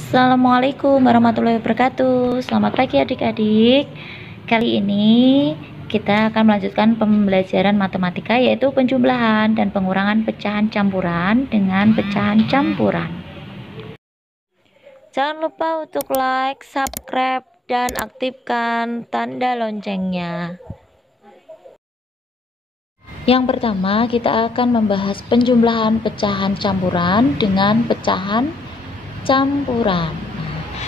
Assalamualaikum warahmatullahi wabarakatuh. Selamat pagi adik-adik. Kali ini kita akan melanjutkan pembelajaran matematika, yaitu penjumlahan dan pengurangan pecahan campuran dengan pecahan campuran. Jangan lupa untuk like, subscribe, dan aktifkan tanda loncengnya. Yang pertama, kita akan membahas penjumlahan pecahan campuran dengan pecahan campuran.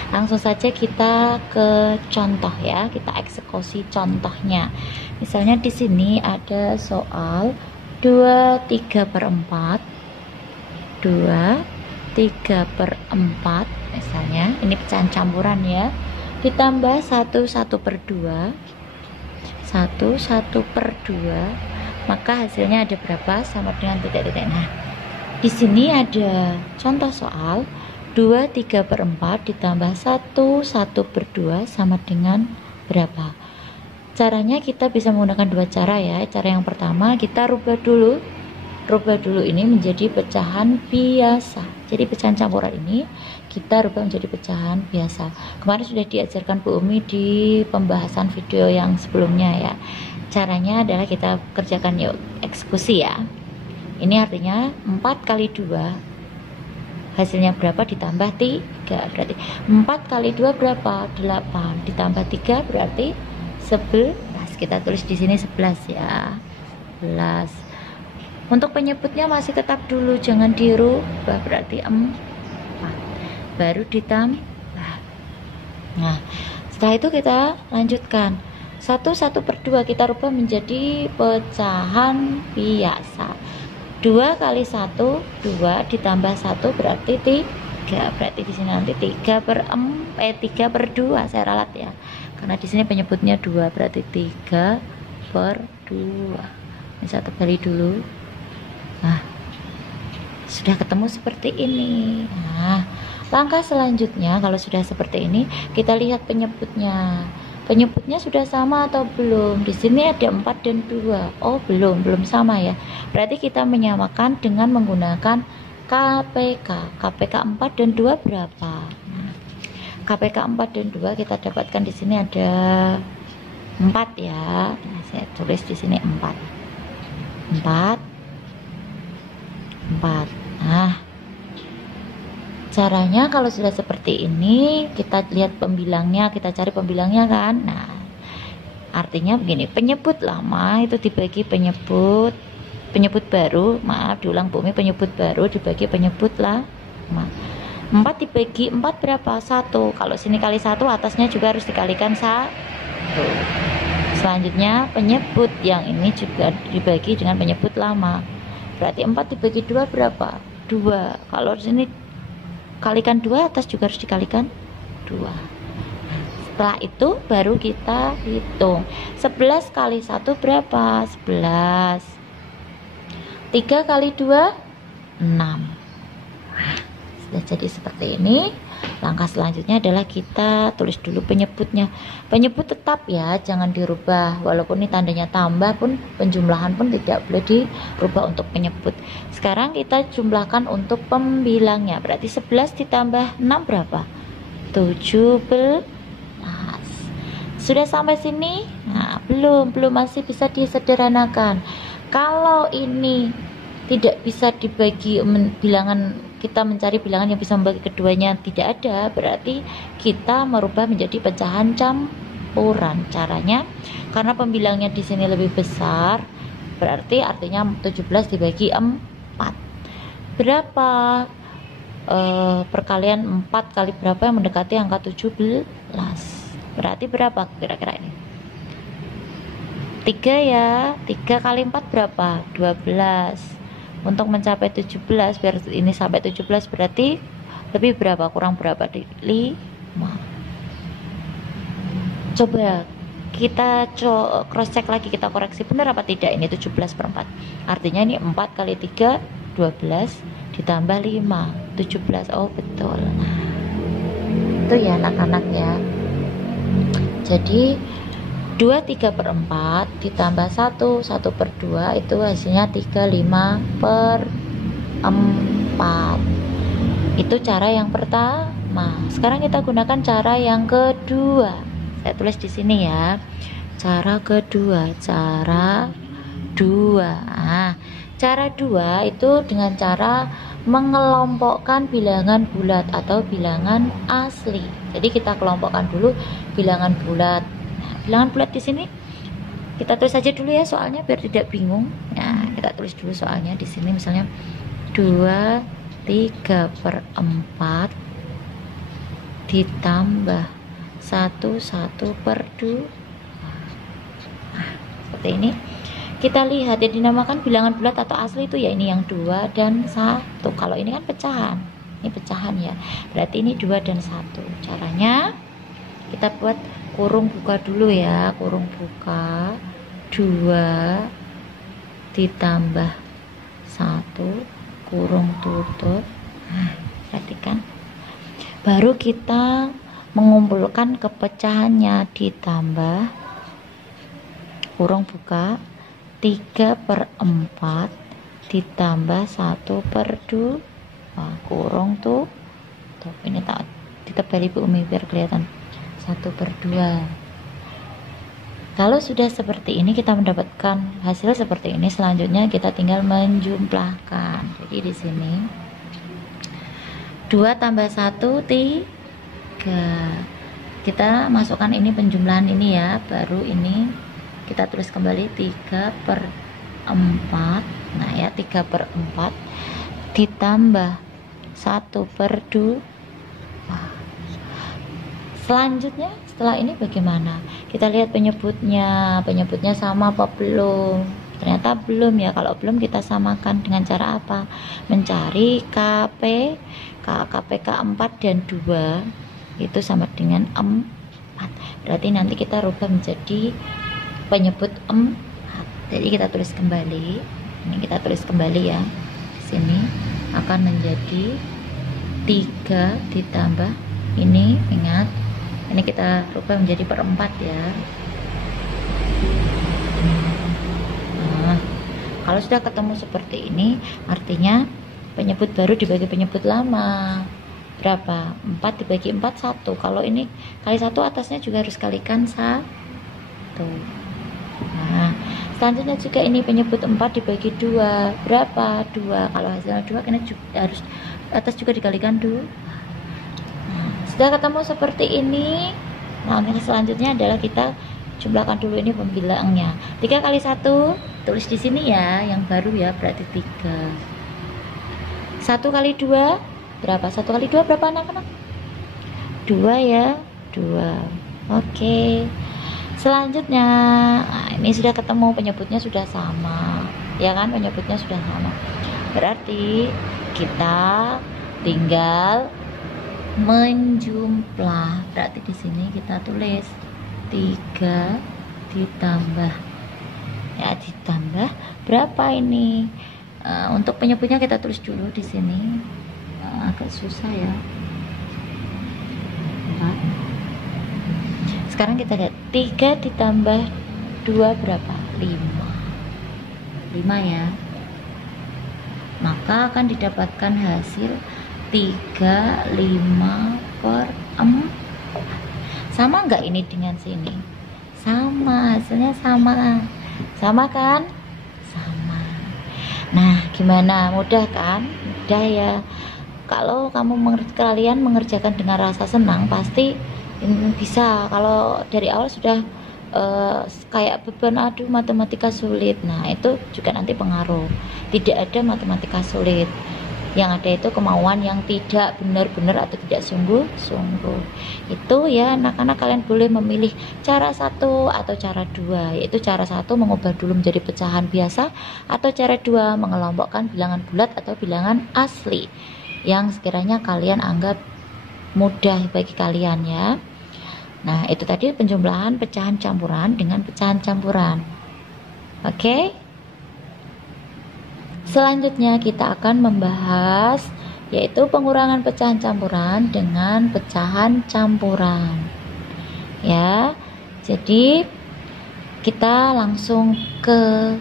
Langsung saja kita ke contoh ya, kita eksekusi contohnya. Misalnya di sini ada soal 2/3/4, 2/3/4 misalnya, ini pecahan campuran ya, ditambah 1/2, 1/2, maka hasilnya ada berapa? Sama dengan titik-titik. Nah, di sini ada contoh soal 2/3/4 ditambah 1/2 sama dengan berapa? Caranya kita bisa menggunakan dua cara ya. Cara yang pertama, kita rubah dulu ini menjadi pecahan biasa. Jadi pecahan campuran ini kita rubah menjadi pecahan biasa. Kemarin sudah diajarkan Bu Umi di pembahasan video yang sebelumnya ya. Caranya adalah kita kerjakan yuk, eksekusi ya. Ini artinya 4 kali 2 hasilnya berapa ditambah 3, berarti 4 kali 2 berapa? 8 ditambah 3 berarti 11. Kita tulis di sini 11 ya, 11. Untuk penyebutnya masih tetap dulu, jangan dirubah, berarti 4 baru ditambah. Nah, setelah itu kita lanjutkan 1/2 kita rubah menjadi pecahan biasa. 2 kali 1, 2 ditambah 1 berarti 3. Berarti di sini nanti 3/2 saya ralat ya. Karena di sini penyebutnya 2, berarti 3/2. Ini saya tebali dulu. Nah, sudah ketemu seperti ini. Nah, langkah selanjutnya kalau sudah seperti ini, kita lihat penyebutnya. Penyebutnya sudah sama atau belum? Di sini ada 4 dan 2. Oh, belum sama ya. Berarti kita menyamakan dengan menggunakan KPK. KPK 4 dan 2 berapa? Nah, KPK 4 dan 2 kita dapatkan di sini ada 4 ya. Nah, saya tulis di sini 4. 4. Nah, caranya kalau sudah seperti ini, kita lihat pembilangnya, kita cari pembilangnya kan. Nah, artinya begini, penyebut lama itu dibagi penyebut baru, maaf diulang Bu Umi, penyebut baru dibagi penyebut lama. 4 dibagi 4 berapa? 1. Kalau sini kali 1, atasnya juga harus dikalikan 1. Selanjutnya penyebut yang ini juga dibagi dengan penyebut lama. Berarti 4 dibagi 2 berapa? 2. Kalau sini kalikan 2, atas juga harus dikalikan 2. Setelah itu baru kita hitung 11 kali 1 berapa? 11. 3 kali 2 6. Sudah jadi seperti ini. Langkah selanjutnya adalah kita tulis dulu penyebutnya. Penyebut tetap ya, jangan dirubah. Walaupun ini tandanya tambah pun, penjumlahan pun tidak boleh dirubah untuk penyebut. Sekarang kita jumlahkan untuk pembilangnya. Berarti 11 ditambah 6 berapa? 17. Sudah sampai sini? Nah, belum masih bisa disederhanakan. Kalau ini tidak bisa dibagi bilangan, kita mencari bilangan yang bisa membagi keduanya tidak ada, berarti kita merubah menjadi pecahan campuran. Caranya, karena pembilangnya di sini lebih besar, berarti artinya 17 dibagi 4 berapa? Perkalian 4 kali berapa yang mendekati angka 17? Berarti berapa kira-kira ini? 3 ya. 3 kali 4 berapa? 12. Untuk mencapai 17, biar ini sampai 17 berarti lebih berapa? Kurang berapa? 5. Coba kita cross check lagi, kita koreksi benar apa tidak ini 17/4. Artinya ini 4 kali 3 12 ditambah 5 17. Oh betul. Nah, itu ya anak-anak ya. Jadi 2/3/4 ditambah 1/2 itu hasilnya 35/4. Itu cara yang pertama. Sekarang kita gunakan cara yang kedua. Saya tulis di sini ya. Cara kedua, cara dua. Nah, cara dua itu dengan cara mengelompokkan bilangan bulat atau bilangan asli. Jadi kita kelompokkan dulu bilangan bulat. Nah, bilangan bulat di sini kita tulis saja dulu ya soalnya biar tidak bingung. Nah, kita tulis dulu soalnya di sini misalnya 2/3/4 ditambah 1/1/2. Nah, seperti ini. Kita lihat yang dinamakan bilangan bulat atau asli itu ya ini yang 2 dan 1. Kalau ini kan pecahan. Ini pecahan ya. Berarti ini 2 dan 1. Caranya kita buat kurung buka dulu ya. Kurung buka 2 ditambah 1 kurung tutup. Nah, perhatikan. Baru kita mengumpulkan kepecahannya ditambah kurung buka 3/4 ditambah 1/2 kurung tuh ini tak ditebal Ibu Umi biar kelihatan 1/2. Kalau sudah seperti ini kita mendapatkan hasil seperti ini, selanjutnya kita tinggal menjumlahkan. Jadi di sini 2 tambah 1 3. Kita masukkan ini penjumlahan ini ya, baru ini kita tulis kembali 3/4. Nah ya 3/4 ditambah 1/2. Selanjutnya setelah ini bagaimana? Kita lihat penyebutnya sama apa belum? Ternyata belum ya. Kalau belum kita samakan dengan cara apa? Mencari KPK 4 dan 2 itu sama dengan 4. Berarti nanti kita rubah menjadi penyebut 4. Jadi kita tulis kembali. Ini kita tulis kembali ya. Di sini akan menjadi 3 ditambah ini, ingat ini kita rubah menjadi 4 ya. Nah, kalau sudah ketemu seperti ini artinya penyebut baru dibagi penyebut lama berapa? 4 dibagi 4 1. Kalau ini kali 1 atasnya juga harus kalikan 1. Nah, selanjutnya juga ini penyebut 4 dibagi 2 berapa? 2. Kalau hasilnya 2 kena harus atas juga dikalikan 2. Sudah ketemu seperti ini. Nah, selanjutnya adalah kita jumlahkan dulu ini pembilangnya. 3 kali 1 tulis di sini ya, yang baru ya, berarti 3. 1 kali 2 berapa? 1 kali 2 berapa anak-anak? 2 ya, 2. Oke. Selanjutnya, nah ini sudah ketemu penyebutnya sudah sama. Ya kan, penyebutnya sudah sama. Berarti kita tinggal menjumlah. Berarti di sini kita tulis 3 ditambah berapa ini? Untuk penyebutnya kita tulis dulu di sini. Agak susah ya. Sekarang kita lihat 3 ditambah 2 berapa? 5 ya. Maka akan didapatkan hasil 3/5/4. Sama enggak ini dengan sini? Sama, hasilnya sama. Sama kan? Sama. Nah, gimana? Mudah kan? Mudah ya. Kalau kalian mengerjakan dengan rasa senang pasti bisa. Kalau dari awal sudah kayak beban, aduh matematika sulit. Nah, itu juga nanti pengaruh. Tidak ada matematika sulit. Yang ada itu kemauan yang tidak benar-benar atau tidak sungguh-sungguh. Itu ya anak-anak, kalian boleh memilih cara 1 atau cara 2, yaitu cara 1 mengubah dulu menjadi pecahan biasa, atau cara 2 mengelompokkan bilangan bulat atau bilangan asli yang sekiranya kalian anggap mudah bagi kalian ya. Nah, itu tadi penjumlahan pecahan campuran dengan pecahan campuran. Oke? Selanjutnya kita akan membahas yaitu pengurangan pecahan campuran dengan pecahan campuran. Ya. Jadi kita langsung ke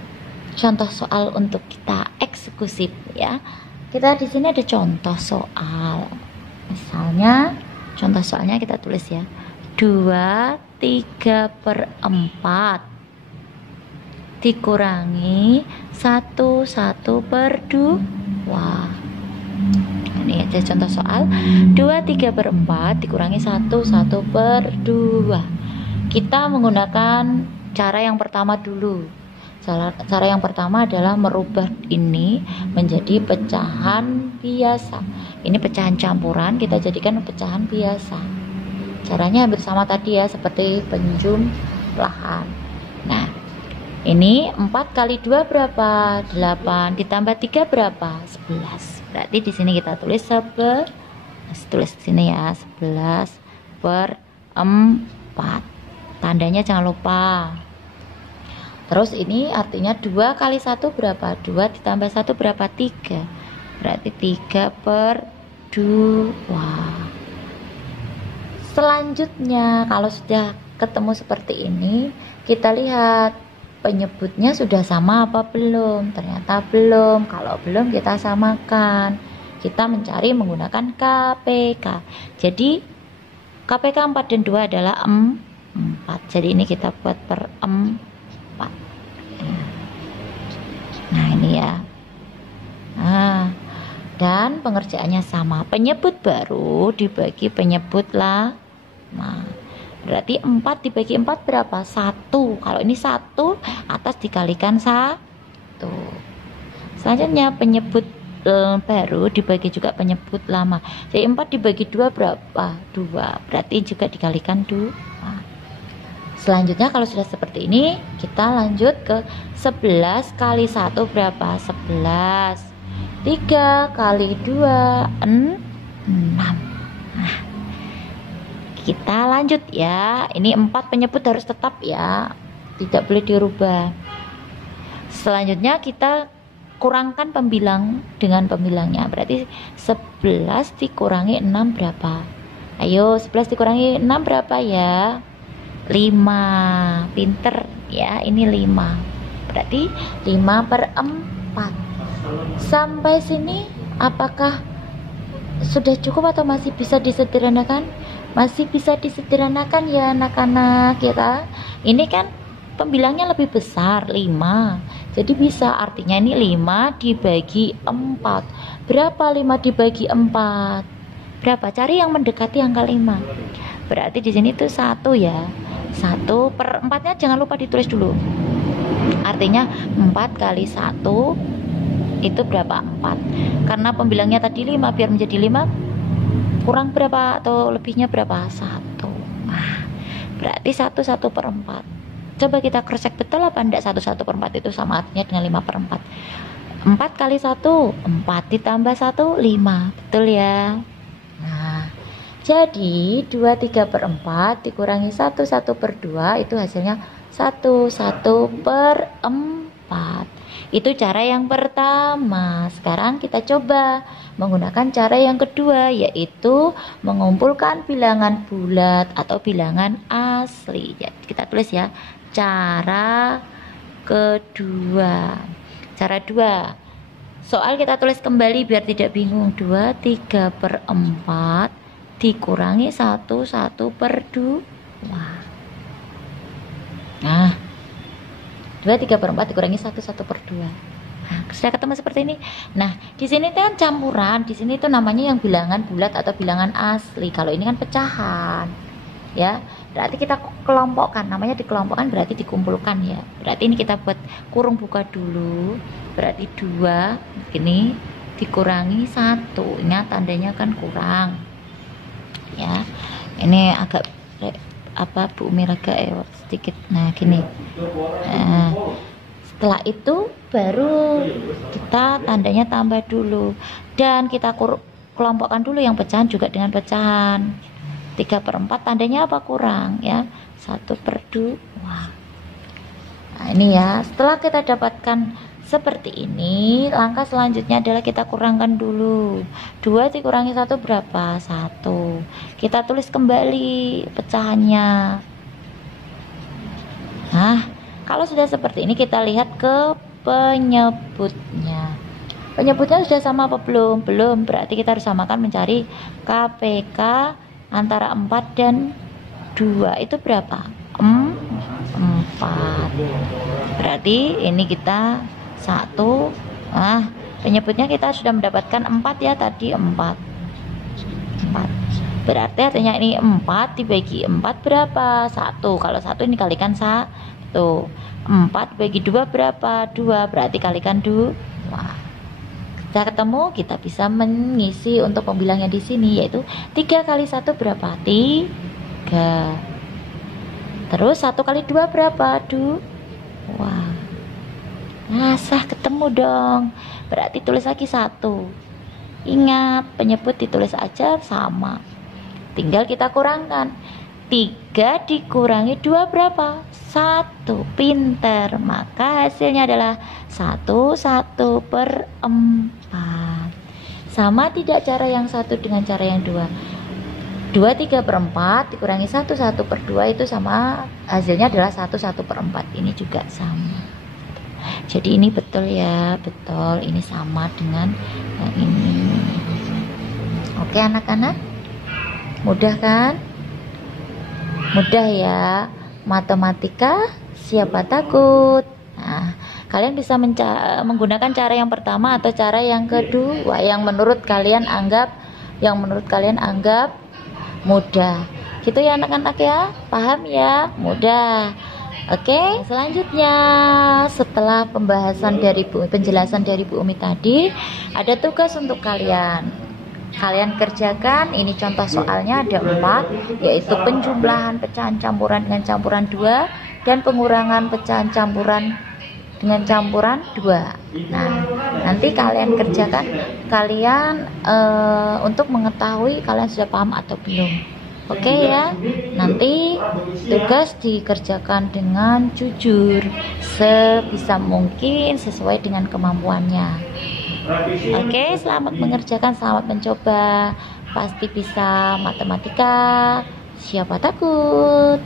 contoh soal untuk kita eksekusi ya. Kita di sini ada contoh soal. Misalnya, contoh soalnya kita tulis ya. 2/3/4 dikurangi 1/2. Ini aja contoh soal. 2/3/4 dikurangi 1/2. Kita menggunakan cara yang pertama dulu. Cara yang pertama adalah merubah ini menjadi pecahan biasa. Ini pecahan campuran, kita jadikan pecahan biasa. Caranya hampir sama tadi ya, seperti penjumlahan. Nah, ini 4 kali 2 berapa? 8 ditambah 3 berapa? 11. Berarti di sini kita tulis 11. Tulis di sini ya, 11/4. Tandanya jangan lupa. Terus ini artinya 2 kali 1 berapa? 2 ditambah 1 berapa? 3. Berarti 3/2. Selanjutnya kalau sudah ketemu seperti ini, kita lihat penyebutnya sudah sama apa belum. Ternyata belum. Kalau belum kita samakan. Kita mencari menggunakan KPK. Jadi KPK 4 dan 2 adalah 4. Jadi ini kita buat per 4. Nah ini ya. Nah, dan pengerjaannya sama. Penyebut baru dibagi penyebut lama. Berarti 4 dibagi 4 berapa? 1. Kalau ini 1, atas dikalikan 1. Selanjutnya penyebut baru dibagi juga penyebut lama. Jadi 4 dibagi 2 berapa? 2. Berarti juga dikalikan 2. Selanjutnya kalau sudah seperti ini, kita lanjut ke 11 kali 1 berapa? 11. 3 kali 2 6. Nah, kita lanjut ya. Ini 4 penyebut harus tetap ya, tidak boleh dirubah. Selanjutnya kita kurangkan pembilang dengan pembilangnya. Berarti 11 dikurangi 6 berapa? Ayo, 11 dikurangi 6 berapa ya? 5. Pinter ya, ini 5. Berarti 5/4. Sampai sini apakah sudah cukup atau masih bisa disederhanakan? Masih bisa disederhanakan ya anak-anak kita. Ini kan pembilangnya lebih besar, 5. Jadi bisa, artinya ini 5 dibagi 4. Berapa 5 dibagi 4? Berapa? Cari yang mendekati angka 5. Berarti di sini tuh 1 ya. 1/4-nya jangan lupa ditulis dulu. Artinya 4 kali 1 itu berapa? 4. Karena pembilangnya tadi 5, biar menjadi 5 kurang berapa atau lebihnya berapa? 1. Nah, berarti 1/4. Coba kita cross check betul apa enggak 1/4 itu sama artinya dengan 5/4. 4 kali 1 4 ditambah 1 5. Betul ya? Nah, jadi 2/3/4 dikurangi 1/2 itu hasilnya 1/4. Itu cara yang pertama. Sekarang kita coba menggunakan cara yang kedua, yaitu mengumpulkan bilangan bulat atau bilangan asli. Ya, kita tulis ya, cara kedua. Cara 2. Soal kita tulis kembali biar tidak bingung. 2/3/4 dikurangi 1/2. Nah, 2/3/4 dikurangi 1/2. Nah, sudah ketemu seperti ini. Nah, di sini kan campuran, di sini itu namanya yang bilangan bulat atau bilangan asli. Kalau ini kan pecahan, ya. Berarti kita kelompokkan, namanya dikelompokkan berarti dikumpulkan ya. Berarti ini kita buat kurung buka dulu. Berarti 2 ini dikurangi 1. Ingat tandanya kan kurang. Ya. Ini agak Bu Umi agak sedikit. Nah, gini. Nah, setelah itu baru kita tandanya tambah dulu dan kita kelompokkan dulu yang pecahan juga dengan pecahan. 3/4 tandanya apa? Kurang ya, 1/2. Nah ini ya, setelah kita dapatkan seperti ini, langkah selanjutnya adalah kita kurangkan dulu. 2 dikurangi 1 berapa? 1. Kita tulis kembali pecahannya. Nah, kalau sudah seperti ini kita lihat ke penyebutnya. Penyebutnya sudah sama apa belum? Belum, berarti kita harus samakan mencari KPK antara 4 dan 2 itu berapa? 4. Berarti ini kita 1. Penyebutnya kita sudah mendapatkan 4 ya tadi, 4. Berarti artinya ini 4 dibagi 4 berapa? 1. Kalau 1 ini kalikan 1. 4 bagi 2 berapa? 2. Berarti kalikan 2. Kita ketemu, kita bisa mengisi untuk pembilangnya di sini, yaitu 3 kali 1 berapa? 3. Terus 1 kali 2 berapa? 2. Sah ketemu dong. Berarti tulis lagi 1. Ingat, penyebut ditulis aja sama. Tinggal kita kurangkan. 3 dikurangi 2 berapa? 1. Pinter. Maka hasilnya adalah 1/4. Sama tidak cara yang 1 dengan cara yang 2? 2 3/4 dikurangi 1/2 itu sama, hasilnya adalah 1/4. Ini juga sama. Jadi ini betul ya, betul. Ini sama dengan yang ini. Oke anak-anak, mudah kan? Mudah ya. Matematika siapa takut? Nah, kalian bisa menggunakan cara yang pertama atau cara yang kedua yang menurut kalian anggap mudah. Gitu ya anak-anak ya. Paham ya? Mudah. Oke, selanjutnya setelah penjelasan dari Bu Umi tadi, ada tugas untuk kalian. Kalian kerjakan, ini contoh soalnya ada 4, yaitu penjumlahan pecahan campuran dengan campuran 2 dan pengurangan pecahan campuran dengan campuran 2. Nah, nanti kalian kerjakan untuk mengetahui kalian sudah paham atau belum. Oke ya, nanti tugas dikerjakan dengan jujur, sebisa mungkin sesuai dengan kemampuannya. Oke, selamat mengerjakan, selamat mencoba. Pasti bisa matematika. Siapa takut?